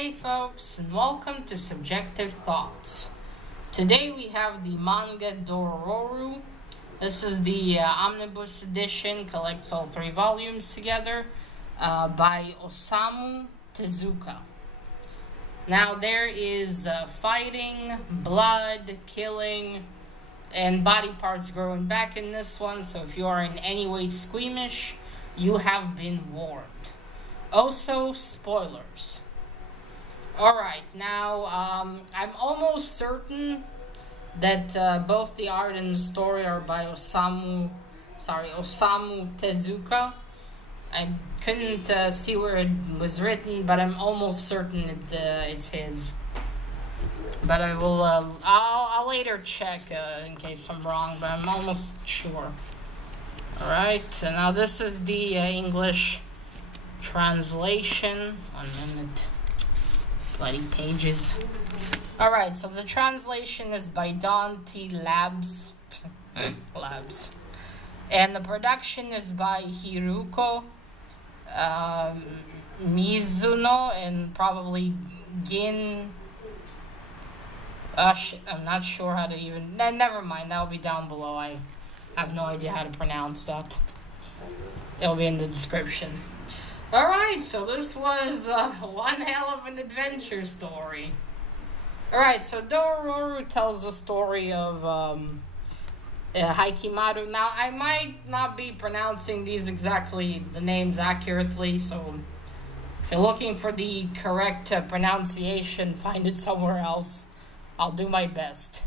Hey folks, and welcome to Subjective Thoughts. Today we have the manga Dororo. This is the omnibus edition, collects all 3 volumes together, by Osamu Tezuka. Now there is fighting, blood, killing, and body parts growing back in this one, so if you are in any way squeamish, you have been warned. Also, spoilers. Alright, now, I'm almost certain that both the art and the story are by Osamu Tezuka. I couldn't see where it was written, but I'm almost certain it's his. But I will, I'll later check in case I'm wrong, but I'm almost sure. Alright, so now this is the English translation. 1 minute. Bloody pages. Alright, so the translation is by Laabs. Laabs. And the production is by Hiroko, Mizuno, and probably Glen. I'm not sure how to even... never mind, that'll be down below. I have no idea how to pronounce that. It'll be in the description. Alright, so this was one hell of an adventure story. Alright, so Dororo tells the story of Hikimaru. Now, I might not be pronouncing these exactly, the names accurately, so if you're looking for the correct pronunciation, find it somewhere else. I'll do my best.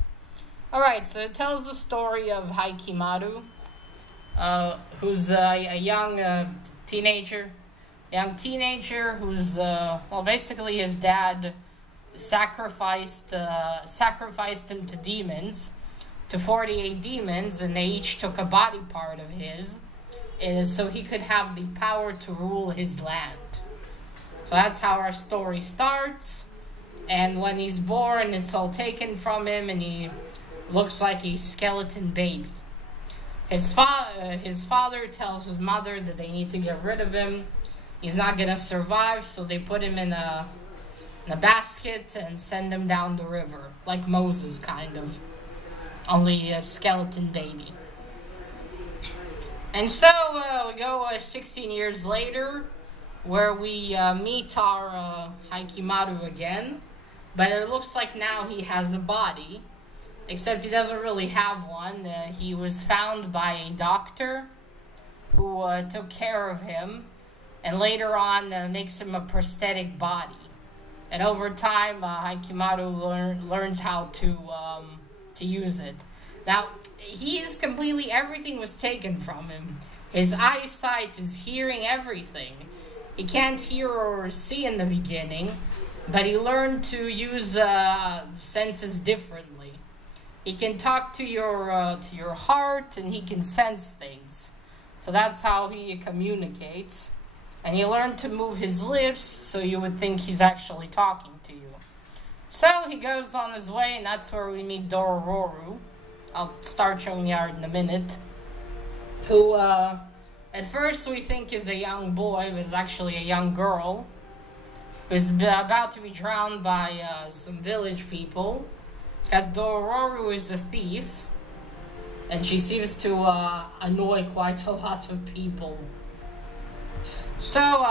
Alright, so it tells the story of Hikimaru, who's a young teenager. Young teenager who's, well, basically his dad sacrificed him to demons, to 48 demons, and they each took a body part of his, so he could have the power to rule his land. So that's how our story starts, and when he's born, it's all taken from him, and he looks like a skeleton baby. His father tells his mother that they need to get rid of him. He's not gonna survive, so they put him in a basket and send him down the river, like Moses, kind of, only a skeleton baby. And so we go 16 years later, where we meet our Hikimaru again, but it looks like now he has a body, except he doesn't really have one. He was found by a doctor who took care of him, and later on makes him a prosthetic body. And over time, Hikimaru learns how to use it. Now, everything was taken from him. His eyesight, his hearing, everything. He can't hear or see in the beginning, but he learned to use senses differently. He can talk to your heart, and he can sense things. So that's how he communicates. And he learned to move his lips, so you would think he's actually talking to you. So he goes on his way, and that's where we meet Dororo. I'll start showing you art in a minute. Who, at first we think is a young boy, but is actually a young girl. Who's about to be drowned by some village people. Because Dororo is a thief. And she seems to annoy quite a lot of people. So,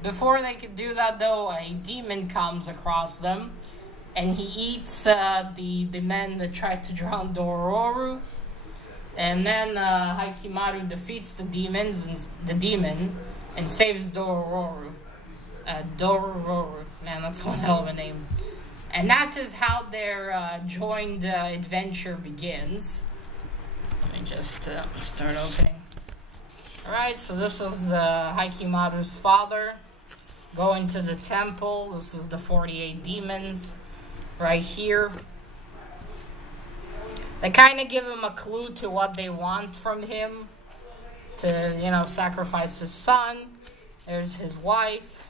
before they could do that, though, a demon comes across them, and he eats the men that tried to drown Dororo, and then Hikimaru defeats the demon, and saves Dororo. Dororo, man, that's one hell of a name. And that is how their joined adventure begins. Let me just start opening. Alright, so this is Hikimaru's father going to the temple. This is the 48 demons right here. They kind of give him a clue to what they want from him. To, you know, sacrifice his son. There's his wife.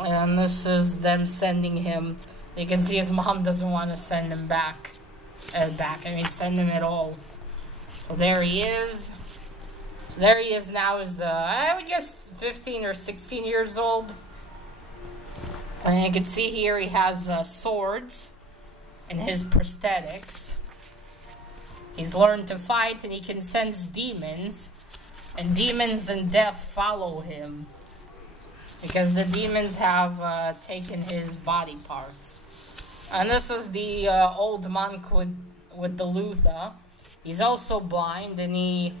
And this is them sending him. You can see his mom doesn't want to send him back. Send him at all. So there he is. There he is now, I would guess 15 or 16 years old. And you can see here he has swords in his prosthetics. He's learned to fight and he can sense demons. And demons and death follow him. Because the demons have taken his body parts. And this is the old monk with the Luther. He's also blind and he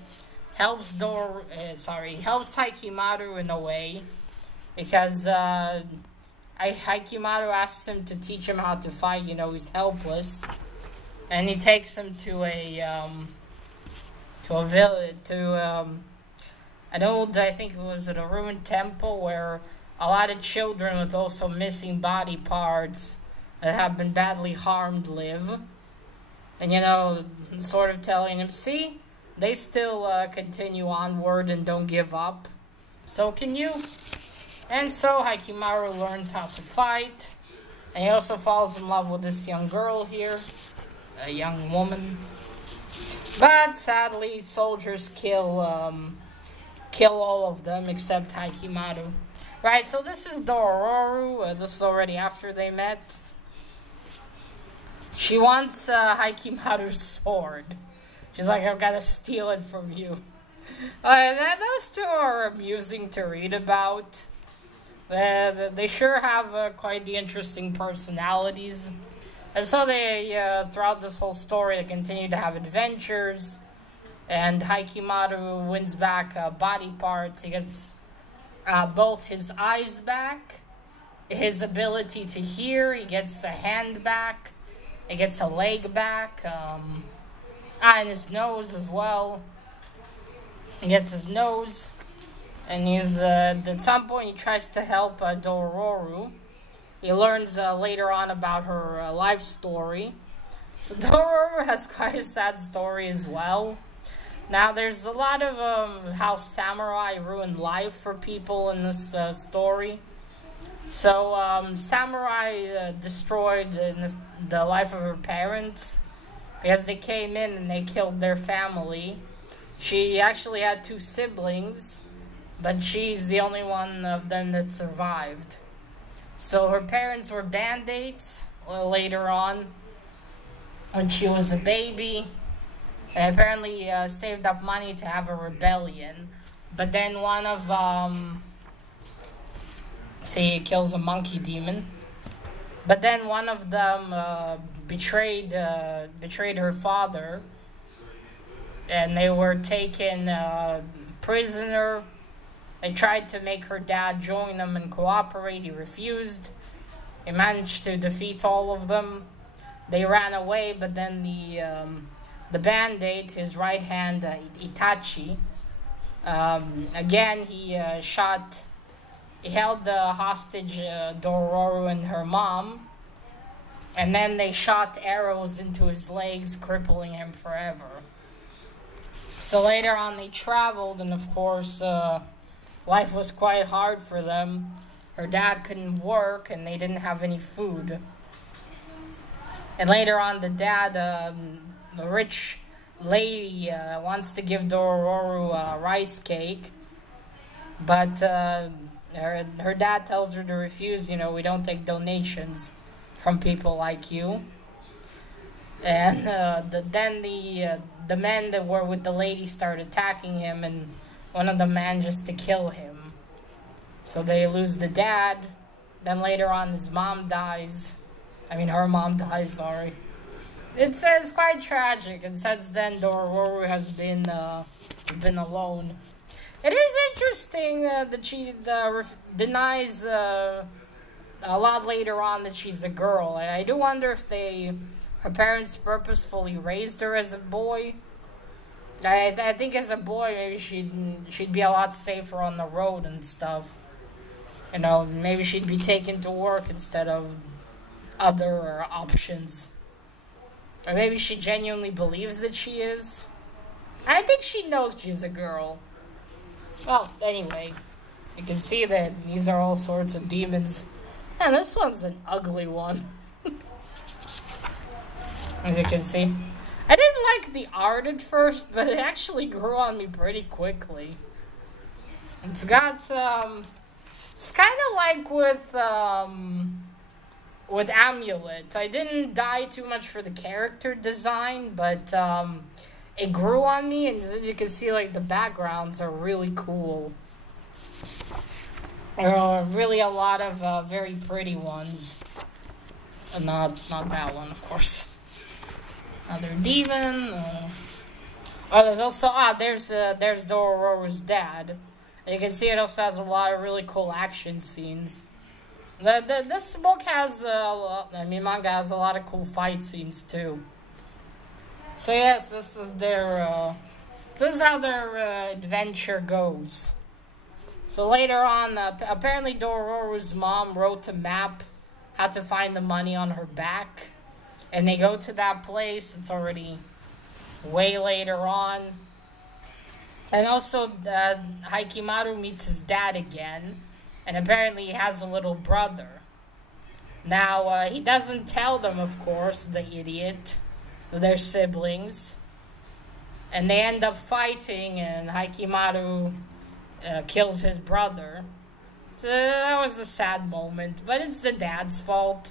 helps helps Haikimaru in a way. Because Haikimaru asks him to teach him how to fight, you know, he's helpless. And he takes him to a village, an old, I think it was a ruined temple where a lot of children with also missing body parts that have been badly harmed live. And, you know, sort of telling him, see, they still continue onward and don't give up. So can you? And so Haikimaru learns how to fight. And he also falls in love with this young girl here. A young woman. But sadly, soldiers kill all of them except Haikimaru. Right, so this is Dororo. This is already after they met. She wants Haikimaru's sword. She's like, I've got to steal it from you. Those two are amusing to read about. They sure have quite the interesting personalities. And so they, throughout this whole story, they continue to have adventures. And Haikimaru wins back body parts. He gets both his eyes back, his ability to hear. He gets a hand back. He gets a leg back. And his nose as well. He gets his nose. And he's, at some point, he tries to help Dororo. He learns later on about her life story. So Dororo has quite a sad story as well. Now, there's a lot of how samurai ruined life for people in this story. So, samurai destroyed the life of her parents because they came in and they killed their family. She actually had 2 siblings, but she's the only one of them that survived. So her parents were band-aids later on when she was a baby. And apparently saved up money to have a rebellion. But then one of, he kills a monkey demon. But then one of them betrayed her father. And they were taken prisoner. They tried to make her dad join them and cooperate. He refused. He managed to defeat all of them. They ran away, but then the band-aid, his right hand, Itachi, again, he held the hostage Dororo and her mom, and then they shot arrows into his legs, crippling him forever. So later on they traveled, and of course, life was quite hard for them. Her dad couldn't work, and they didn't have any food. And later on, the dad, the rich lady, wants to give Dororo a rice cake. But her dad tells her to refuse. You know, we don't take donations from people like you. And then the men that were with the lady started attacking him, and one of them managed to kill him. So they lose the dad. Then later on, his mom dies. I mean, her mom dies, sorry. It's quite tragic, and since then, Dororo has been alone. It is interesting that she denies a lot later on that she's a girl. I do wonder if her parents purposefully raised her as a boy. I think as a boy, maybe she'd be a lot safer on the road and stuff. You know, maybe she'd be taken to work instead of other options. Or maybe she genuinely believes that she is. I think she knows she's a girl. Well, anyway, you can see that these are all sorts of demons. And this one's an ugly one. As you can see. I didn't like the art at first, but it actually grew on me pretty quickly. It's got, it's kind of like with, with Amulet. I didn't die too much for the character design, but it grew on me, and as you can see, like, the backgrounds are really cool. There are really a lot of very pretty ones. Not that one, of course. Another demon. Oh, there's also there's Dororo's dad. And you can see it also has a lot of really cool action scenes. This book has manga has a lot of cool fight scenes too. So yes, this is how their adventure goes. So later on, apparently Dororo's mom wrote a map how to find the money on her back. And they go to that place. It's already way later on. And also, Haikimaru meets his dad again. And apparently he has a little brother. Now, he doesn't tell them, of course, the idiot. They're siblings. And they end up fighting, and Haikimaru kills his brother. So that was a sad moment, but it's the dad's fault.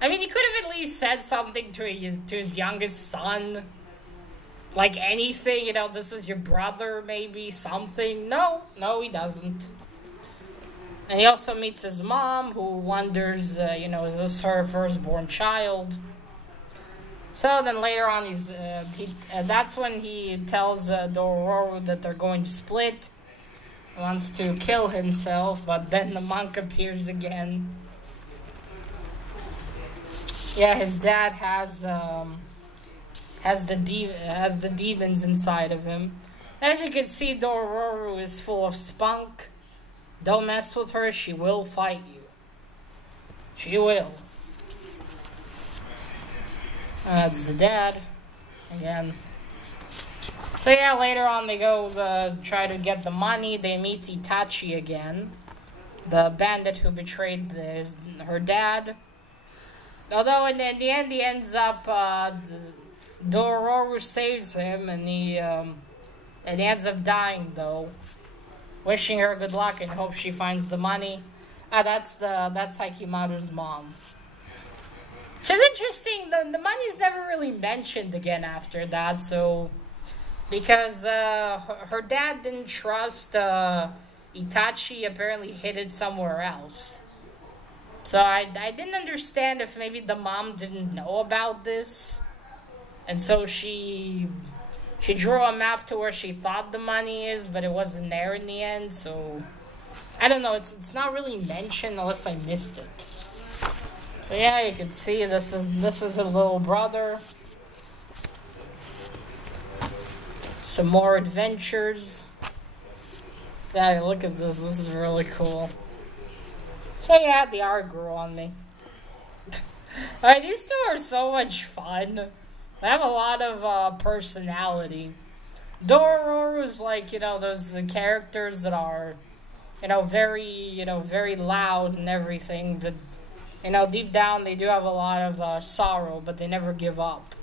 I mean, he could have at least said something to his youngest son. Like anything, you know, this is your brother, maybe, something. No, he doesn't. And he also meets his mom, who wonders, is this her firstborn child? So then later on, that's when he tells Dororo that they're going to split. He wants to kill himself, but then the monk appears again. Yeah, his dad has the demons inside of him. As you can see, Dororo is full of spunk. Don't mess with her, she will fight you. She will. That's the dad. Again. So yeah, later on they go try to get the money. They meet Itachi again. The bandit who betrayed her dad. Although in the end he ends up, Dororo saves him, and he ends up dying though. Wishing her good luck and hope she finds the money. That's Haikimaru's mom. Which is interesting. The money's never really mentioned again after that. So because her dad didn't trust Itachi, apparently hid it somewhere else. So I didn't understand if maybe the mom didn't know about this, and so she drew a map to where she thought the money is, but it wasn't there in the end. So I don't know. It's not really mentioned unless I missed it. So yeah, you can see this is her little brother. Some more adventures. Yeah, look at this. This is really cool. So yeah, the art grew on me. Alright, these two are so much fun. They have a lot of personality. Dororo is like, those the characters that are, very loud and everything, but deep down they do have a lot of sorrow, but they never give up.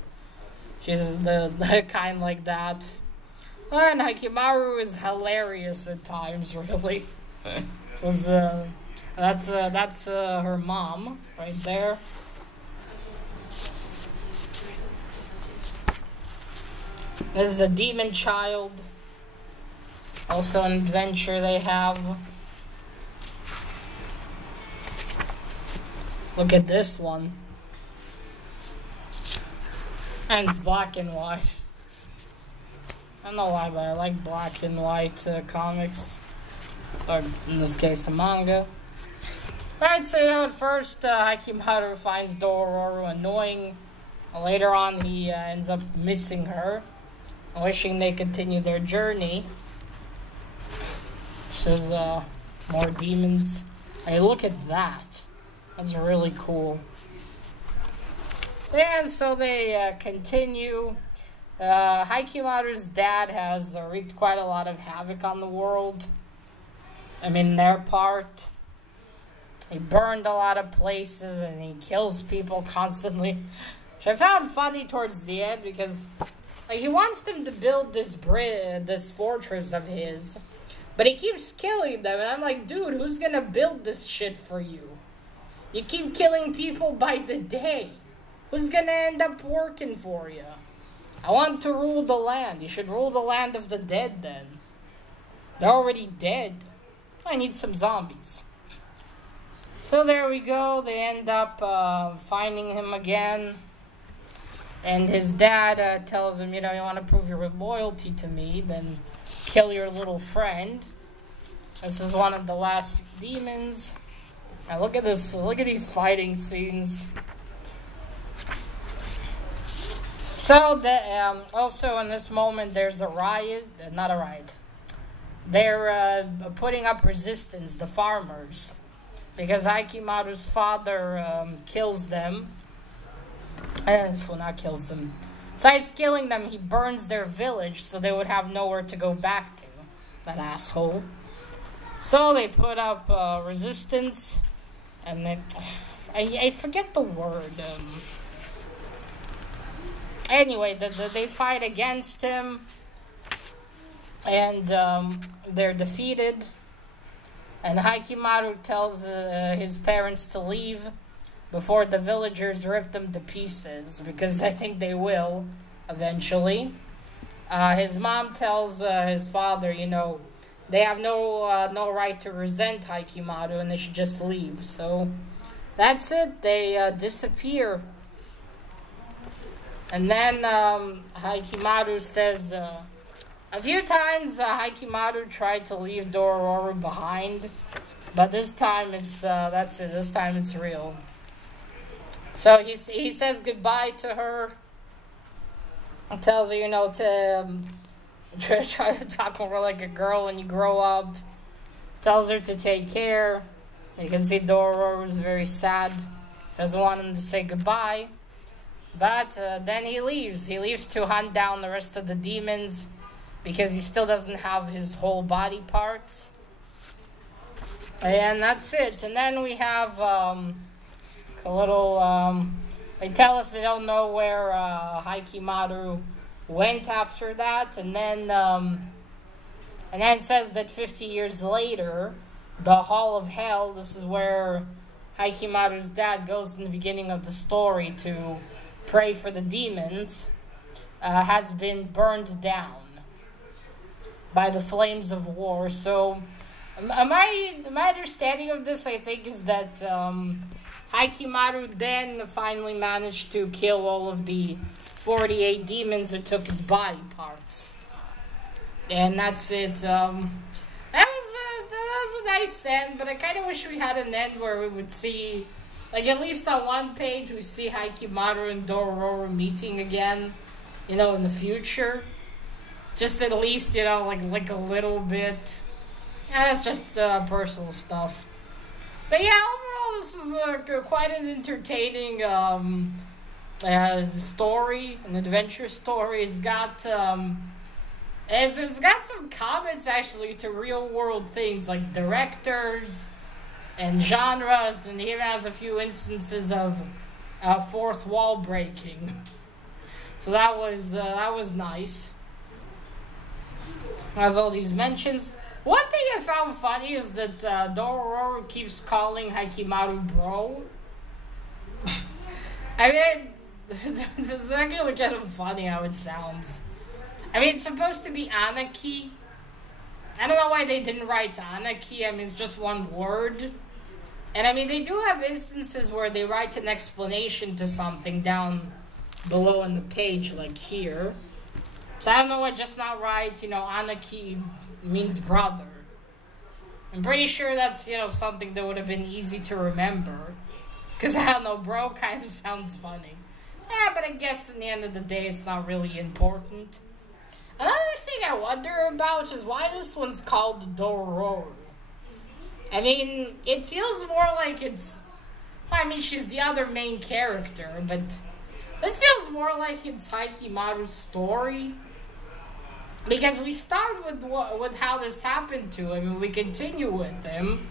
She's the kind like that. And Haikimaru is hilarious at times, really. That's her mom right there. This is a demon child. Also an adventure they have. Look at this one. And it's black and white. I don't know why, but I like black and white comics. Or in this case, a manga. I'd say at first, Haikimaru finds Dororo annoying. Later on, he ends up missing her, wishing they continue their journey. This is more demons. Hey, look at that. That's really cool. And so they continue. Haikimaru's dad has wreaked quite a lot of havoc on the world. I mean, their part. He burned a lot of places and he kills people constantly. Which I found funny towards the end because he wants them to build this fortress of his. But he keeps killing them, and I'm like, dude, who's gonna build this shit for you? You keep killing people by the day. Who's gonna end up working for you? I want to rule the land. You should rule the land of the dead then. They're already dead. I need some zombies. So there we go. They end up finding him again. And his dad tells him, you know, you want to prove your loyalty to me, then kill your little friend. This is one of the last demons. Now look at this. Look at these fighting scenes. So, also in this moment, there's a riot. Not a riot. They're putting up resistance, the farmers. Because Aikimaru's father kills them. Well, not kills them. Besides killing them, he burns their village so they would have nowhere to go back to. That asshole. So they put up resistance. And then... I forget the word. Anyway, they fight against him, and they're defeated, and Haikimaru tells his parents to leave before the villagers rip them to pieces, because I think they will, eventually. His mom tells his father, you know, they have no right to resent Haikimaru, and they should just leave, so that's it, they disappear. And then Haikimaru says, a few times Haikimaru tried to leave Dororo behind, but this time it's, that's it, this time it's real. So he says goodbye to her, tells her, you know, to try to talk more like a girl when you grow up, tells her to take care. You can see Dororo is very sad, doesn't want him to say goodbye. But then he leaves. He leaves to hunt down the rest of the demons because he still doesn't have his whole body parts. And that's it. And then we have a little... they tell us they don't know where Haikimaru went after that. And then it says that 50 years later, the Hall of Hell, this is where Haikimaru's dad goes in the beginning of the story to pray for the demons, has been burned down by the flames of war. So my understanding of this, I think, is that Haikimaru then finally managed to kill all of the 48 demons that took his body parts. And that's it. That was a nice end, but I kind of wish we had an end where we would see, like, at least on one page, we see Haikimaru and Dororo meeting again, you know, in the future. Just at least, you know, like a little bit. That's just personal stuff. But yeah, overall, this is quite an entertaining story, an adventure story. It's got some comments, actually, to real-world things, like directors and genres, and it even has a few instances of fourth wall breaking. So that was nice. Has all these mentions. One thing I found funny is that Dororo keeps calling Haikimaru bro. I mean, it's actually kind of funny how it sounds. I mean, it's supposed to be Anaki. I don't know why they didn't write Anaki. I mean, it's just one word. And I mean, they do have instances where they write an explanation to something down below on the page, like here. So I don't know why just not write, you know, Anaki means brother. I'm pretty sure that's, you know, something that would have been easy to remember. Because, I don't know, bro kind of sounds funny. Yeah, but I guess in the end of the day, it's not really important. Another thing I wonder about is why this one's called Dororo. I mean, it feels more like it's... I mean, she's the other main character, but this feels more like it's Haikimaru's story. Because we start with how this happened to him, and we continue with him.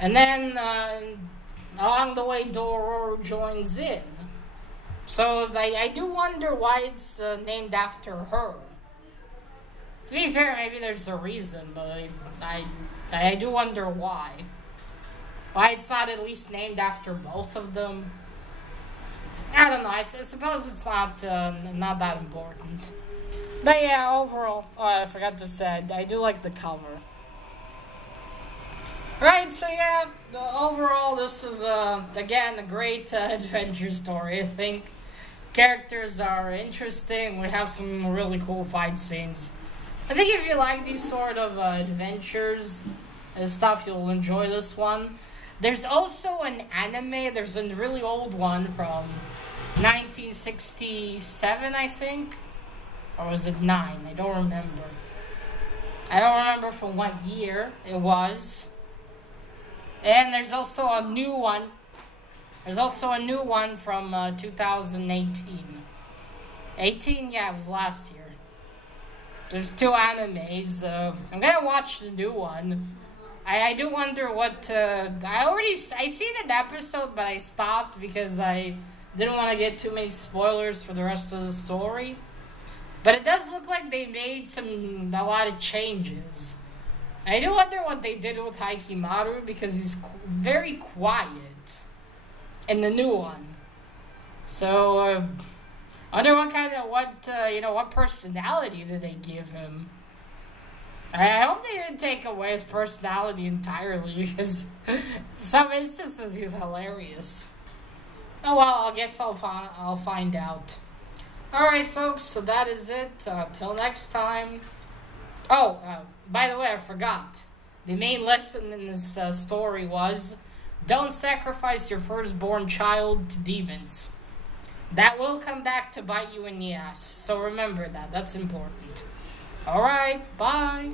And then, along the way, Dororo joins in. So, I do wonder why it's named after her. To be fair, maybe there's a reason, but I do wonder why. Why it's not at least named after both of them? I don't know. I suppose it's not that important. But yeah, overall, I forgot to say, I do like the cover. Right, so yeah, overall, this is, again, a great adventure story, I think. Characters are interesting, we have some really cool fight scenes. I think if you like these sort of adventures and stuff, you'll enjoy this one. There's also an anime, there's a really old one from 1967, I think? Or was it 9? I don't remember. I don't remember from what year it was. And there's also a new one. There's also a new one from 2018. 18? Yeah, it was last year. There's 2 animes. I'm gonna watch the new one. I do wonder what... I seen an episode, but I stopped because I didn't want to get too many spoilers for the rest of the story. But it does look like they made a lot of changes. I do wonder what they did with Hikimaru, because he's very quiet in the new one. So, I wonder what personality did they give him? I hope they didn't take away his personality entirely, because in some instances he's hilarious. Oh well, I guess I'll find out. Alright folks, so that is it. Till next time. Oh, by the way, I forgot. The main lesson in this story was, don't sacrifice your firstborn child to demons. That will come back to bite you in the ass. So remember that. That's important. Alright, bye.